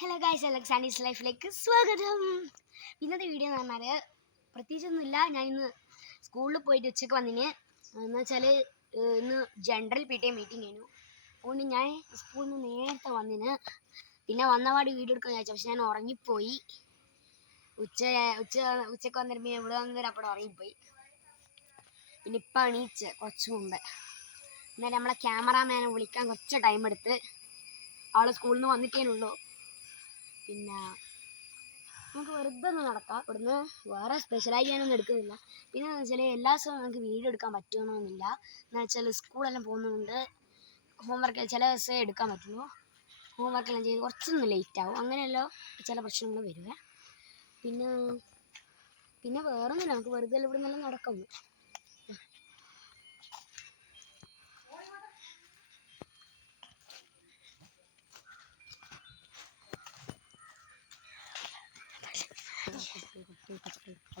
Hello guys, അലക്സാണ്ടീസ് ലൈഫിലേക്ക് സ്വാഗതം. ഇന്നത്തെ വീഡിയോ എന്ന് പറഞ്ഞാൽ പ്രത്യേകിച്ചൊന്നുമില്ല. ഞാൻ ഇന്ന് സ്കൂളിൽ പോയിട്ട് ഉച്ചയ്ക്ക് വന്നിന്. എന്ന് വെച്ചാൽ ഇന്ന് ജനറൽ PTA മീറ്റിംഗ് ആയിരുന്നു. അതുകൊണ്ട് ഞാൻ സ്കൂളിൽ നിന്ന് നേരത്തെ വന്നിന്. പിന്നെ വന്നപാട് വീഡിയോ എടുക്കാൻ വിചാരിച്ചു, പക്ഷെ ഞാൻ ഉറങ്ങിപ്പോയി. ഉച്ചയ്ക്ക് വന്നിരുമ്പോൾ ഇവിടെ വന്നൊരു അപ്പോൾ ഉറങ്ങിപ്പോയി. പിന്നെ ഇപ്പം എണീച്ച് കുറച്ച് മുമ്പേ. എന്നാൽ നമ്മളെ ക്യാമറാമാനെ വിളിക്കാൻ കുറച്ച് ടൈം എടുത്ത്. ആൾ സ്കൂളിൽ നിന്ന് വന്നിട്ടേനുള്ളൂ. പിന്നെ നമുക്ക് വെറുതെ ഒന്ന് നടക്കാം. ഇവിടുന്ന് വേറെ സ്പെഷ്യലായി ഞാനൊന്നും എടുക്കുന്നില്ല. പിന്നെ എന്ന് വെച്ചാൽ എല്ലാ ദിവസവും നമുക്ക് വീഡിയോ എടുക്കാൻ പറ്റുമെന്നൊന്നുമില്ല. എന്ന് വെച്ചാൽ സ്കൂളെല്ലാം പോകുന്നതുകൊണ്ട് ഹോംവർക്ക് ചില ദിവസമേ എടുക്കാൻ പറ്റുള്ളൂ. ഹോംവർക്കെല്ലാം ചെയ്ത് കുറച്ചൊന്ന് ലേറ്റ് ആവും. അങ്ങനെയല്ലോ ചില പ്രശ്നങ്ങൾ വരുവേ. പിന്നെ വേറൊന്നുമില്ല, നമുക്ക് വെറുതെ ഇവിടെ നിന്നെല്ലാം നടക്കുന്നു.